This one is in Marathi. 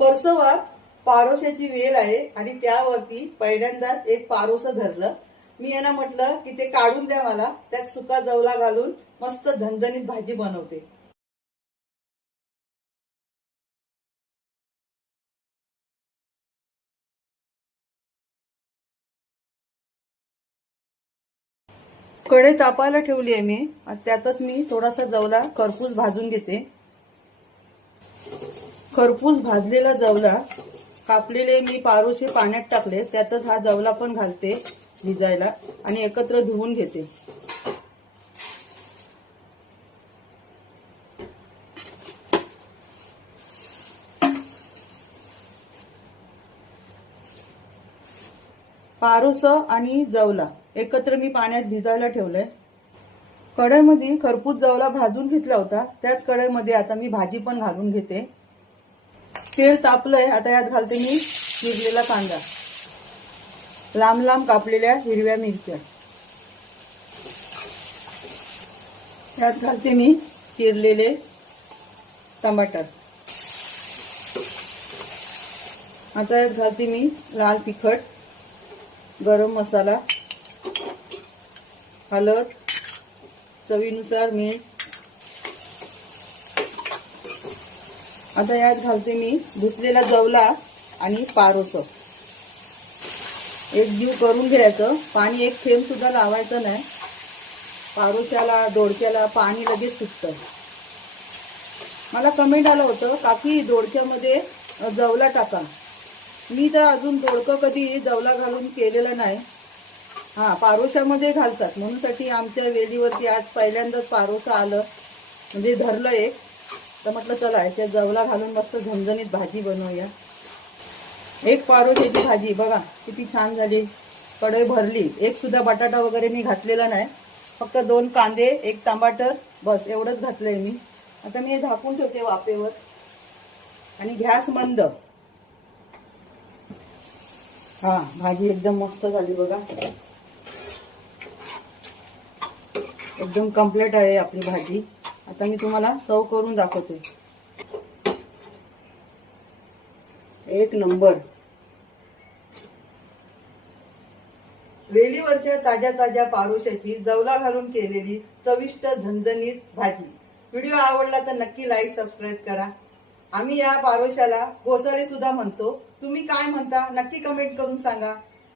परसवात पारोशाची वेल आहे आणि त्यावरती पहिल्यांदाच एक पारोसं धरलं। मी यांना म्हटलं की ते काढून द्या मला, त्यात सुका जवला घालून मस्त झणझणीत भाजी बनवते। कढई तापायला ठेवली आहे मी। त्यातच मी थोडासा जवला खरपूस भाजून घेते। खरपूस भाजलेला जवला कापलेले मी पारोशे पाण्यात टाकले, त्यातच हा जवला पण घालते भिजायला आणि एकत्र धुवून घेते। पारोसं आणि जवला एकत्र मी पाण्यात भिजायला ठेवलंय। कढईमध्ये खरपूस जवला भाजून घेतला होता, त्याच कढईमध्ये आता मी भाजी पण घालून घेते। तेल तापलंय, आता यात घालते मी चिरलेला कांदा, लांब लांब कापलेल्या हिरव्या मिरच्या, यात घालते मी चिरलेले टमाटर, आता यात घालते मी लाल तिखट, गरम मसाला, हळद, चवीनुसार मीठ। आता यात घालते मी धुतलेला जवला आणि पारोसं, एक जीव करून घ्यायचं। पाणी एक थेंब सुद्धा लावायचं नाही, पारोशाला दोडक्याला पाणी लगेच सुटतं। मला कमेंट आलं होतं काकी दोडक्यामध्ये जवला टाका, मी तर अजून दोडकं कधी जवला घालून केलेलं नाही। हा, पारोशामध्ये घालतात म्हणून आमच्या वेलीवरती आज पहिल्यांदाच पारोसं आलं, म्हणजे धरलं एक, तर म्हटलं चला याच्यात जवला घालून मस्त झणझणीत भाजी बनवूया। एक पारोशाची भाजी बघा किती छान झाली, कढई भरली। एक सुद्धा बटाटा वगैरे मी घातलेला नाही, फक्त 2 कांदे, 1 टमाटर, बस एवढंच घातलंय मी। आता मी हे झाकून ठेवते वाफेवर आणि गॅस मंद। हा, भाजी एकदम मस्त झाली बघा, एकदम कंप्लीट आहे आपली भाजी। आता मी तुम्हाला सर्व करून दाखवते। एक नंबर वेलीवरच्या ताज्या ताज्या पारोशाची जवला घालून केलेली चविष्ट झणझणीत भाजी। व्हिडिओ आवडला तर नक्की लाईक सबस्क्राईब करा। आम्ही या पारोशाला घोसाळे सुद्धा म्हणतो, तुम्ही काय म्हणता नक्की कमेंट करून सांगा।